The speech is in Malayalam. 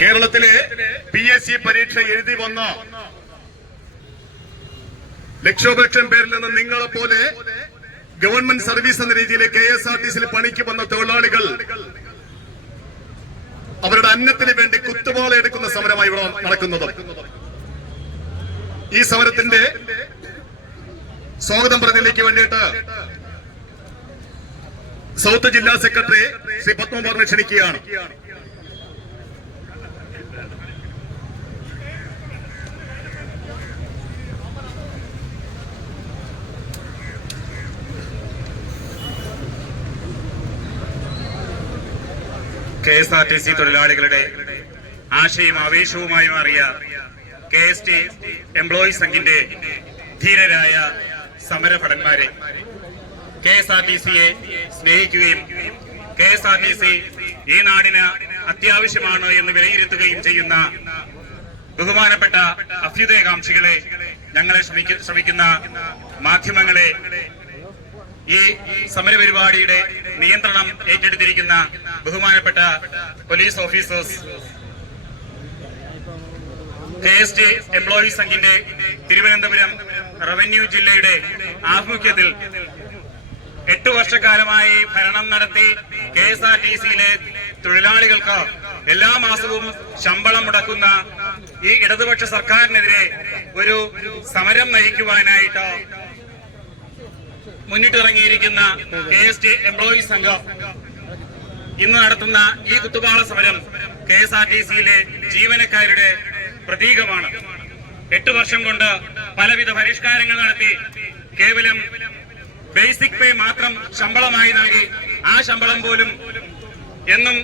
കേരളത്തിലെ PSC പരീക്ഷ എഴുതി വന്ന ലക്ഷോപലക്ഷം പേരിൽ നിന്ന് നിങ്ങളെ പോലെ ഗവൺമെന്റ് സർവീസ് എന്ന രീതിയിൽ KSRTCയിൽ പണിക്ക് വന്ന തൊഴിലാളികൾ അവരുടെ അന്നത്തിന് വേണ്ടി കുത്തുവാള എടുക്കുന്ന സമരമായി ഇവിടെ നടക്കുന്നത്. ഈ സമരത്തിന്റെ സ്വാഗതം പറഞ്ഞതിലേക്ക് വേണ്ടിയിട്ട് സൗത്ത് ജില്ലാ സെക്രട്ടറി ശ്രീ പത്മകുമാറിനെ ക്ഷണിക്കുകയാണ്. KSRTC തൊഴിലാളികളുടെ ആശയും ആവേശവുമായി മാറിയ KST എംപ്ലോയീസ് സംഘിന്റെ ധീരരായ സമരഭടന്മാരെ, KSRTCയെ സ്നേഹിക്കുകയും KSRTC ഈ നാടിന് അത്യാവശ്യമാണ് എന്ന് വിലയിരുത്തുകയും ചെയ്യുന്ന ബഹുമാനപ്പെട്ട അഭ്യുദയകാംക്ഷികളെ, ഞങ്ങളെ ശ്രമിക്കുന്ന മാധ്യമങ്ങളെ, ഈ സമരപരിപാടിയുടെ നിയന്ത്രണം ഏറ്റെടുത്തിരിക്കുന്ന ബഹുമാനപ്പെട്ട പോലീസ് ഓഫീസേഴ്സ്, KST എംപ്ലോയീസ് സംഘിന്റെ തിരുവനന്തപുരം റവന്യൂ ജില്ലയുടെ ആഭിമുഖ്യത്തിൽ 8 വർഷക്കാലമായി ഭരണം നടത്തി KSRTCയിലെ തൊഴിലാളികൾക്ക് എല്ലാ മാസവും ശമ്പളം മുടക്കുന്ന ഈ ഇടതുപക്ഷ സർക്കാരിനെതിരെ ഒരു സമരം നയിക്കുവാനായിട്ട് മുന്നിട്ടിറങ്ങിയിരിക്കുന്ന KST എംപ്ലോയീസ് സംഘം ഇന്ന് നടത്തുന്ന ഈ കുത്തുപാള സമരം KSRTCയിലെ ജീവനക്കാരുടെ പ്രതീകമാണ്. 8 വർഷം കൊണ്ട് പലവിധ പരിഷ്കാരങ്ങൾ നടത്തി കേവലം ബേസിക് പേ മാത്രം ശമ്പളമായി നൽകി ആ ശമ്പളം പോലും എന്നും